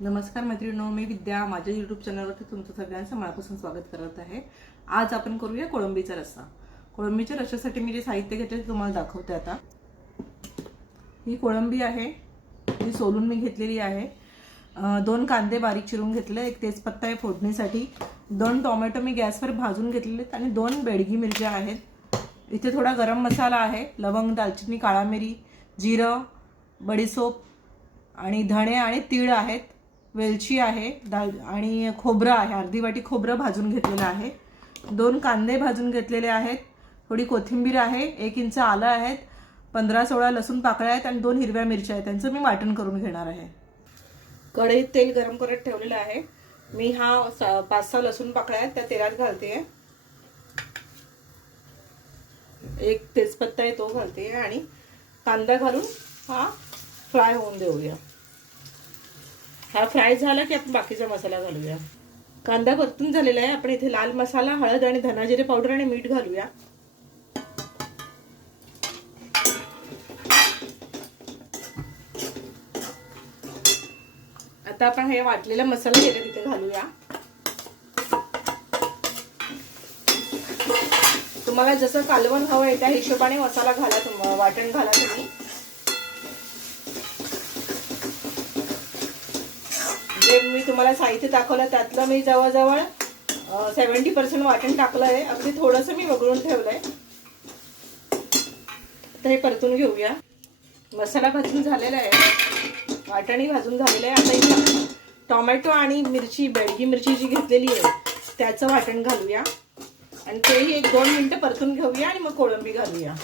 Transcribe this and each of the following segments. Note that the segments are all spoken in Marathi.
नमस्कार मैत्रिणो मी विद्या. माझ्या युट्यूब चॅनलवरती तुमचं सगळ्यांचं मनापासून स्वागत करत आहे. आज आपण करूया कोळंबीचा रस्सा. कोळंबीच्या रस्स्यासाठी मी जे साहित्य घेतले ते तुम्हाला दाखवते आता. ही कोळंबी आहे. ही सोलून मी घेतलेली आहे. दोन कांदे बारीक चिरून घेतले एक तेजपत्ता आहे फोडणीसाठी. दोन टोमॅटो मी गॅसवर भाजून घेतलेले आहेत आणि दोन बेडगी मिरच्या आहेत. इथे थोडा गरम मसाला आहे लवंग दालचिनी काळा मिरी जिरं बडीसोप आणि धणे आणि तीळ आहेत. वेलची आहे दाल आणि खोबरं आहे अर्धी वाटी खोबरं भाजून घेतलेलं आहे. दोन कांदे भाजून घेतलेले आहेत थोडी कोथिंबीर आहे एक इंच आलं आहेत पंधरा सोळा लसूण पाकळ्या आहेत आणि दोन हिरव्या मिरच्या आहेत त्यांचं मी वाटण करून घेणार आहे. कढईत तेल गरम करत ठेवलेलं आहे. मी हा पाच सहा लसूण पाकळ्या आहेत त्या तेलात घालते एक तेजपत्ता आहे तो घालते आणि कांदा घालून हा फ्राय होऊन देऊया. हा फ्राय झाला की आपण बाकीचा मसाला घालूया. कांदा परतून झालेला आहे. आपण इथे लाल मसाला हळद आणि धनाजिरे पावडर आणि मीठ घालूया. आता आपण हे वाटलेला मसाला घेतला तिथे घालूया. तुम्हाला जसं कालवण हवं आहे त्या हिशोबाने मसाला घाला तुम्हाला वाटण घाला तुम्ही. जे मी तुम्हाला साहित्य दाखवलं त्यातलं मी जवळजवळ सेवन्टी पर्सेंट वाटण टाकलं आहे अगदी थोडंसं मी वगळून ठेवलंय. आता हे परतून घेऊया. मसाला भाजून झालेला आहे. वाटणी भाजून झालेलं आहे. आता इथे टोमॅटो आणि मिरची बेडगी मिरची जी घेतलेली आहे त्याचं वाटण घालूया. आणि तेही एक दोन मिनिटं परतून घेऊया आणि मग कोळंबी घालूया.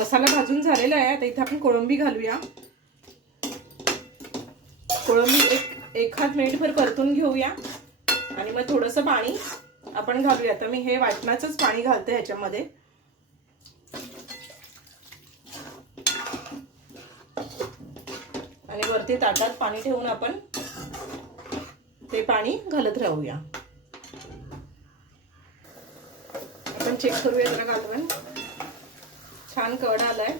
मसाला भाजून झालेला आहे. आता इथे आपण कोळंबी घालूया. कोळंबी एक एखाद मिनिटभर परतून घेऊया. आणि मग थोडंसं पाणी आपण घालूया. तर मी हे वाटणाचंच पाणी घालते ह्याच्यामध्ये. आणि वरती ताटात पाणी ठेवून आपण ते पाणी घालत राहूया. आपण चेक करूया जरा घालवून छान कड आलाय.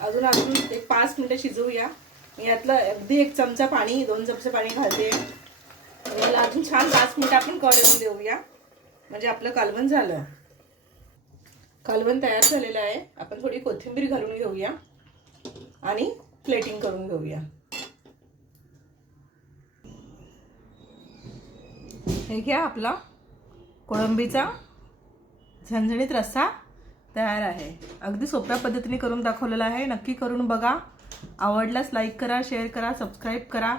अजून अजून एक पाच मिनिटं शिजवूया. मी यातलं अगदी एक चमचा पाणी दोन चमचे पाणी घालते. याला अजून छान पाच मिनिटं आपण कड येऊन देऊया. म्हणजे आपलं कालवण झालं. कालवण तयार झालेलं आहे. आपण थोडी कोथिंबीर घालून घेऊया. आणि प्लेटिंग करून घेऊया. हे घ्या आपला कोळंबीचा झणझणीत रस्सा तयार आहे. अगदी सोप्या पद्धतीने करून दाखवलेला आहे. नक्की करून बघा. आवडल्यास लाईक करा शेअर करा सबस्क्राईब करा.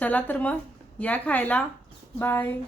चला तर मग या खायला. बाय